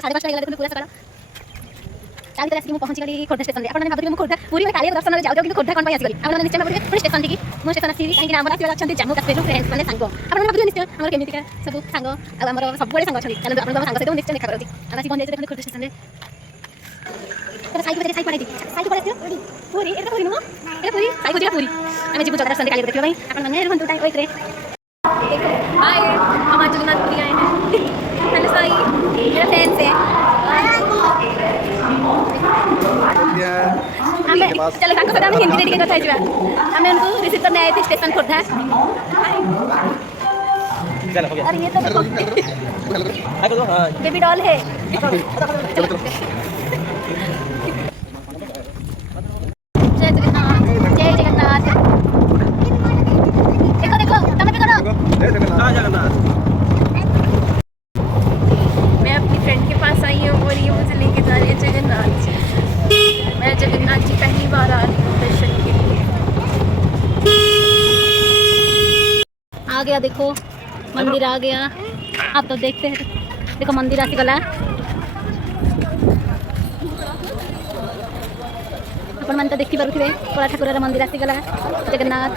5:30 ହେଇଗଲା ଦେଖନ୍ତୁ ପୁରା ସକାଳ 4 ଭିତରେ ଆସିକି ମୁଁ ପହଞ୍ଚିଗଲି ଖୋର୍ଦ୍ଧା ଷ୍ଟେସନରେ। ଆପଣମାନେ ଭାବୁଥିବେ ମୁଁ ଖୋର୍ଦ୍ଧା ପୁରୀ କାଳିଆ ଦର୍ଶନରେ ଯାଉ କିନ୍ତୁ ଖୋର୍ଦ୍ଧା କ'ଣ ପାଇଁ ଆସିଗଲି। ଆପଣମାନେ ନିଶ୍ଚୟ ଭାବୁଥିବେ ପୁଣି ଷ୍ଟେସନ ଠିକି ମୁଁ ଷ୍ଟେସନ ଆସିବି କାହିଁକି ଆମର ଆସିବାର ଅଛନ୍ତି ଜାମ୍ମୁ କାଶ୍ମୀରରୁ ଫ୍ରେଣ୍ଡସ୍ ମାନେ ସାଙ୍ଗ। ଆପଣମାନେ ଭାବୁଥିବେ ନିଶ୍ଚୟ ଆମର କେମିତିକା ସବୁ ସାଙ୍ଗ ଆଉ ଆମର ସବୁବେଳେ ସାଙ୍ଗ ଅଛନ୍ତି। ଚାଲନ୍ତୁ ଆପଣଙ୍କ ସାଙ୍ଗ ସହିତ ମୁଁ ନିଶ୍ଚୟ ଦେଖା କରୁଛି। ଆମେ ଆସି ପହଞ୍ଚି ଯାଇଛୁ ଦେଖନ୍ତୁ ଖୋର୍ଦ୍ଧା ଷ୍ଟେସନରେ। ସାଇକୁ ପଳେଇଛି ପୁରୀ এটা পুରୀ ନୁହଁ এটা ପୁରୀ ସାଇକୁ ଯିବା ପୁରୀ ଆମେ ଯିବୁ ଜଗନ୍ନାଥ ଷ୍ଟେସନରେ କାଳିଆ ଦେଖିବା ପାଇଁ। ଆପଣମାନେ ରୁହନ୍ତୁ ୱେଟ୍ରେ। हाय हम आज जगन्नाथपुरी आए हैं। हेलो साई मेरा फ्रेंड्स है। हमें चलो ताको सदा हिंदी रे टिके कथा हिजबा हमें उनको रिसीव करने आए थे स्टेशन खोर्धा। चलो हो गया। अरे ये तो देखो हां बेबी डॉल है। जय जगन्नाथ जय जगन्नाथ। देखो देखो तमे भी करो जय जगन्नाथ जगन्नाथ। मैं अपनी फ्रेंड के पास आई हूँ और ये मुझे लेके जा रही है जगन्नाथ जी। मैं जगन्नाथ जी पहली बार आ रही हूँ दर्शन के लिए। आ गया देखो मंदिर आ गया। आप तो देखते हैं देखो मंदिर आसीगला आपण मन तो देखी पारुथिबे कला ठाकुर मंदिर आसीगला जगन्नाथ।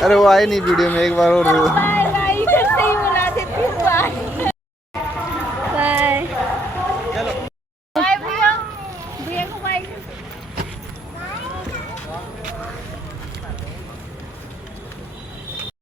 अरे वो आए नहीं वीडियो में एक बार और